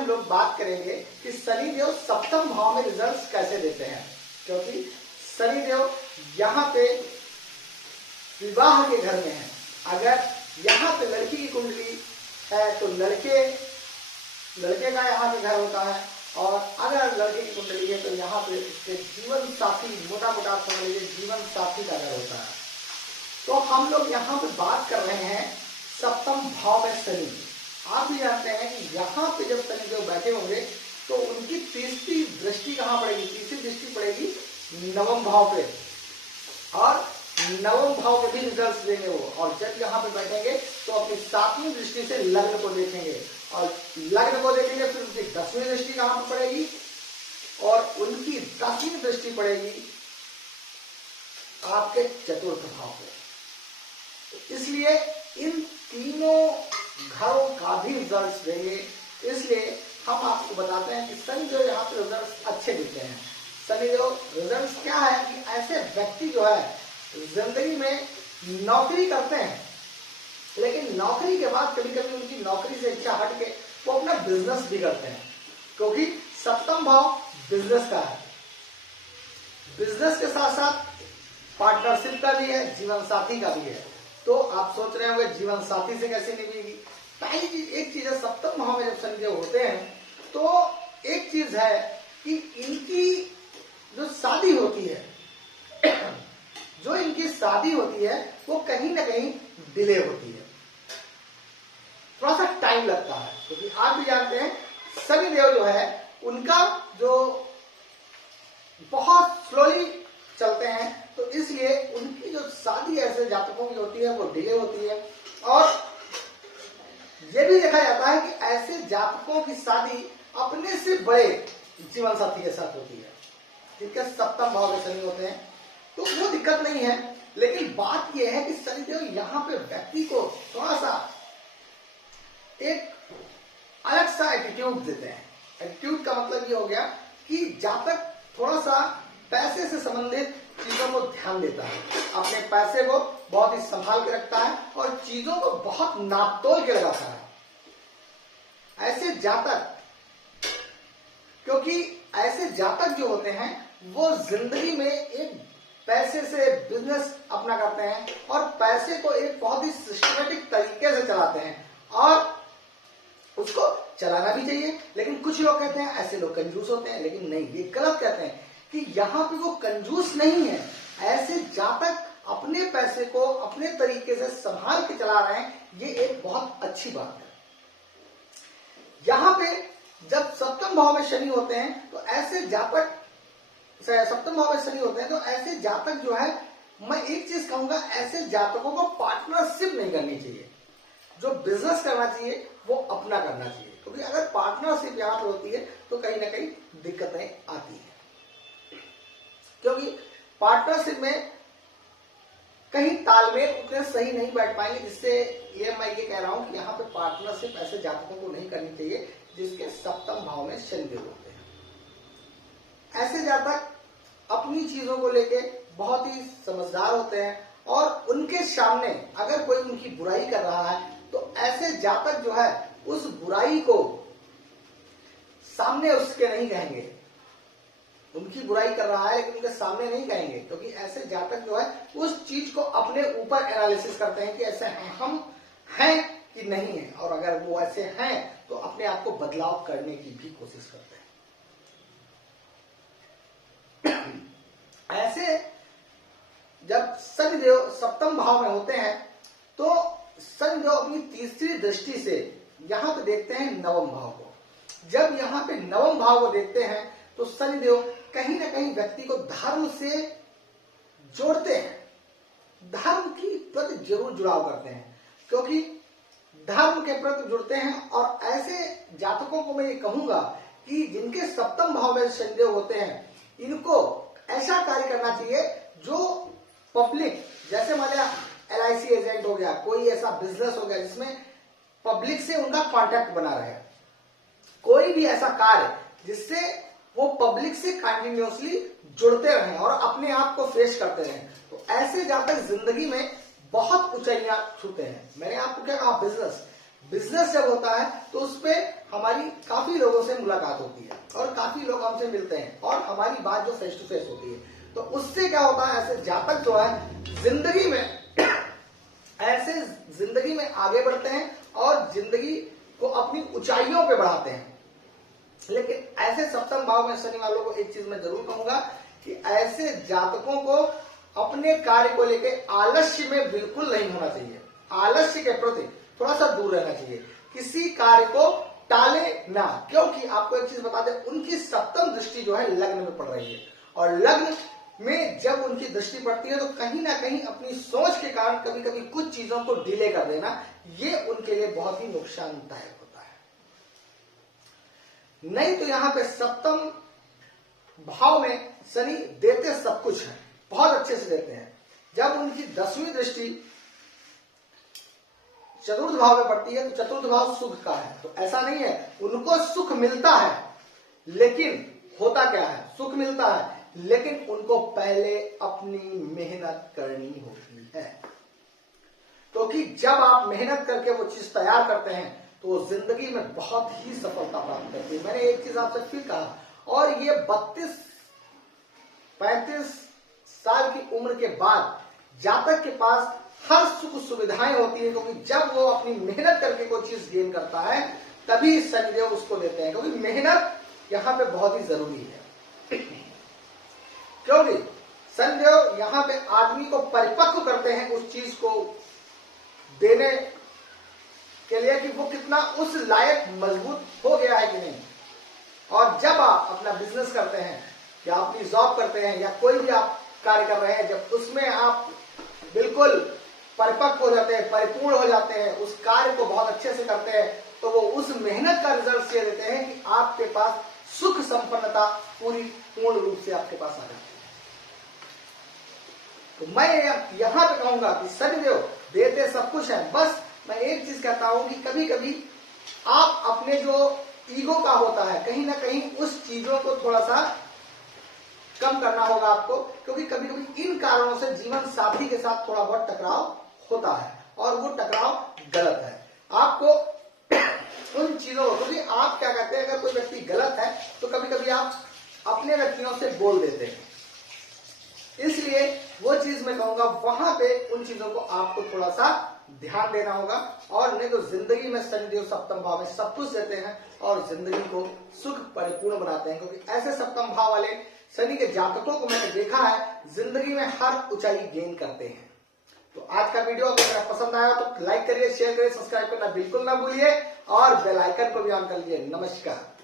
हम लोग बात करेंगे कि शनिदेव सप्तम भाव में रिजल्ट्स कैसे देते हैं, क्योंकि शनिदेव यहाँ पे विवाह के घर में है। अगर यहाँ पे लड़की की कुंडली है तो लड़के का यहाँ पे घर होता है, और अगर लड़के की कुंडली है तो यहाँ पे उसके जीवन साथी, मोटा मोटा समझ लीजिए जीवन साथी का घर होता है। तो हम लोग यहाँ पे बात कर रहे हैं सप्तम भाव में शनि। आप भी जानते हैं कि यहाँ पे जब शनिदेव बैठे होंगे तो उनकी तीसरी दृष्टि कहाँ पड़ेगी? तीसरी दृष्टि पड़ेगी नवम भाव पे, और नवम भाव में भी रिजल्ट देंगे वो। और जब यहाँ पे बैठेंगे तो अपनी सातवीं दृष्टि से लग्न को देखेंगे, और लग्न को देखेंगे फिर उनकी 10वीं दृष्टि कहाँ पर पड़ेगी, और उनकी 10वीं दृष्टि पड़ेगी आपके चतुर्थ भाव पे। इसलिए इन तीनों घरों का भी रिजल्ट देंगे। इसलिए हम आपको बताते हैं कि शनिदेव यहाँ पे रिजल्ट अच्छे देते हैं। शनिदेव रिजल्ट क्या है कि ऐसे व्यक्ति जो है जिंदगी में नौकरी करते हैं, लेकिन नौकरी के बाद कभी कभी उनकी नौकरी से इच्छा हट के वो अपना बिजनेस भी करते हैं, क्योंकि सप्तम भाव बिजनेस का है। बिजनेस के साथ साथ पार्टनरशिप का भी है, जीवन साथी का भी है। तो आप सोच रहे होंगे जीवन साथी से कैसे निभेगी? पहली चीज, एक चीज है सप्तम भाव में जब शनिदेव होते हैं तो एक चीज है कि इनकी जो शादी होती है वो कहीं ना कहीं डिले होती है, थोड़ा सा टाइम लगता है। क्योंकि आप भी जानते हैं शनिदेव जो है उनका जो बहुत स्लोली चलते हैं, तो इसलिए उनकी जो शादी ऐसे जातकों की होती है वो डिले होती है। और यह भी देखा जाता है कि ऐसे जातकों की शादी अपने से बड़े जीवन साथी के साथ होती है, जिनके सप्तम भाव में शनि होते हैं, तो वो दिक्कत नहीं है। लेकिन बात यह है कि शनिदेव यहाँ पे व्यक्ति को थोड़ा सा एक अलग सा एटीट्यूड देते हैं। एटीट्यूड का मतलब ये हो गया कि जातक थोड़ा सा पैसे से संबंधित चीजों को ध्यान देता है, अपने पैसे को बहुत ही संभाल के रखता है और चीजों को बहुत नापतोल के लगाता है। ऐसे जातक, क्योंकि ऐसे जातक जो होते हैं वो जिंदगी में एक पैसे से बिजनेस अपना करते हैं और पैसे को एक बहुत ही सिस्टमेटिक तरीके से चलाते हैं, और उसको चलाना भी चाहिए। लेकिन कुछ लोग कहते हैं ऐसे लोग कंजूस होते हैं, लेकिन नहीं, ये गलत कहते हैं कि यहाँ पे वो कंजूस नहीं है। ऐसे जातक अपने पैसे को अपने तरीके से संभाल के चला रहे हैं, ये एक बहुत अच्छी बात है। यहाँ पे जब सप्तम भाव में शनि होते हैं तो ऐसे जातक, सप्तम भाव में शनि होते हैं तो ऐसे जातक जो है, मैं एक चीज कहूंगा, ऐसे जातकों को पार्टनरशिप नहीं करनी चाहिए। जो बिजनेस करना चाहिए वो अपना करना चाहिए, क्योंकि अगर पार्टनरशिप यहाँ पर होती है तो कहीं ना कहीं दिक्कतें आती है। क्योंकि पार्टनरशिप में कहीं तालमेल उतने सही नहीं बैठ पाएंगे, जिससे ये मैं ये कह रहा हूं कि यहाँ पे पार्टनरशिप ऐसे जातकों को नहीं करनी चाहिए जिसके सप्तम भाव में शनिदेव होते हैं। ऐसे जातक अपनी चीजों को लेके बहुत ही समझदार होते हैं, और उनके सामने अगर कोई उनकी बुराई कर रहा है तो ऐसे जातक जो है उस बुराई को सामने उसके नहीं कहेंगे। उनकी बुराई कर रहा है लेकिन उनके सामने नहीं कहेंगे, क्योंकि ऐसे जातक जो है उस चीज को अपने ऊपर एनालिसिस करते हैं कि ऐसे हम हैं कि नहीं है, और अगर वो ऐसे हैं तो अपने आप को बदलाव करने की भी कोशिश करते हैं। ऐसे जब शनिदेव सप्तम भाव में होते हैं तो शनिदेव अपनी तीसरी दृष्टि से यहां पे देखते हैं नवम भाव को। जब यहाँ पे नवम भाव को देखते हैं तो शनिदेव कहीं ना कहीं व्यक्ति को धर्म से जोड़ते हैं, धर्म की प्रति जरूर जुड़ाव करते हैं, क्योंकि धर्म के प्रति जुड़ते हैं। और ऐसे जातकों को मैं ये कहूंगा कि जिनके सप्तम भाव में शनिदेव होते हैं, इनको ऐसा कार्य करना चाहिए जो पब्लिक, जैसे मान लिया LIC एजेंट हो गया, कोई ऐसा बिजनेस हो गया जिसमें पब्लिक से उनका कांटेक्ट बना रहे, कोई भी ऐसा कार्य जिससे वो पब्लिक से कंटिन्यूअसली जुड़ते रहें और अपने आप को फेस करते रहें, तो ऐसे जातक जिंदगी में बहुत ऊंचाइयां छूते हैं। मैंने आपको क्या कहा, बिजनेस जब होता है तो उसपे हमारी काफी लोगों से मुलाकात होती है और काफी लोग हमसे मिलते हैं और हमारी बात जो फेस टू फेस होती है, तो उससे क्या होता है, ऐसे जातक जो है जिंदगी में ऐसे जिंदगी में आगे बढ़ते हैं और जिंदगी को अपनी ऊंचाइयों पे बढ़ाते हैं। लेकिन ऐसे सप्तम भाव में शनि वालों को एक चीज मैं जरूर कहूंगा कि ऐसे जातकों को अपने कार्य को लेके आलस्य में बिल्कुल नहीं होना चाहिए। आलस्य के प्रति थोड़ा सा दूर रहना चाहिए, किसी कार्य को टाले ना, क्योंकि आपको एक चीज बता दें, उनकी सप्तम दृष्टि जो है लग्न में पड़ रही है और लग्न में जब उनकी दृष्टि पड़ती है तो कहीं ना कहीं अपनी सोच के कारण कभी कभी कुछ चीजों को डिले कर देना, ये उनके लिए बहुत ही नुकसानदायक होता है। नहीं तो यहां पे सप्तम भाव में शनि देते सब कुछ है, बहुत अच्छे से देते हैं। जब उनकी 10वीं दृष्टि चतुर्थ भाव में पड़ती है तो चतुर्थ भाव सुख का है, तो ऐसा नहीं है, उनको सुख मिलता है, लेकिन होता क्या है, सुख मिलता है लेकिन उनको पहले अपनी मेहनत करनी होती है। क्योंकि जब आप मेहनत करके वो चीज तैयार करते हैं तो वो जिंदगी में बहुत ही सफलता प्राप्त करती है। मैंने एक चीज आपसे फिर कहा, और ये 32-35 साल की उम्र के बाद जातक के पास हर सुख सुविधाएं होती है, क्योंकि जब वो अपनी मेहनत करके कोई चीज गेन करता है तभी शनिदेव उसको देते हैं, क्योंकि मेहनत यहां पे बहुत ही जरूरी है। क्योंकि शनिदेव यहां पे आदमी को परिपक्व करते हैं उस चीज को देने के लिए कि वो कितना उस लायक मजबूत हो गया है कि नहीं। और जब आप अपना बिजनेस करते हैं या अपनी जॉब करते हैं या कोई भी आप कार्य कर रहे हैं, जब उसमें आप बिल्कुल परिपक्व हो जाते हैं, परिपूर्ण हो जाते हैं, उस कार्य को बहुत अच्छे से करते हैं, तो वो उस मेहनत का रिजल्ट ये देते हैं कि आपके पास सुख संपन्नता पूर्ण रूप से आपके पास आ जाती है। तो मैं यहां पे कहूंगा कि शनिदेव देते सब कुछ है, बस मैं एक चीज कहता हूं कि कभी कभी आप अपने जो ईगो का होता है कहीं ना कहीं उस चीजों को थोड़ा सा कम करना होगा आपको, क्योंकि कभी कभी इन कारणों से जीवन साथी के साथ थोड़ा बहुत टकराव होता है और वो टकराव गलत है। आपको उन चीजों को, क्योंकि आप क्या कहते हैं, अगर कोई व्यक्ति गलत है तो कभी कभी आप अपने व्यक्तियों से बोल देते हैं, इसलिए वो चीज मैं कहूंगा वहां पे उन चीजों को आपको थोड़ा सा ध्यान देना होगा। और नहीं तो जिंदगी में शनिदेव सप्तम भाव में सब कुछ देते हैं और जिंदगी को सुख परिपूर्ण बनाते हैं, क्योंकि ऐसे सप्तम भाव वाले शनि के जातकों को मैंने देखा है जिंदगी में हर ऊंचाई गेन करते हैं। तो आज का वीडियो अगर पसंद आया तो लाइक करिए, शेयर करिए, सब्सक्राइब करना बिल्कुल ना भूलिए और बेल आइकन को भी ऑन कर लीजिए। नमस्कार।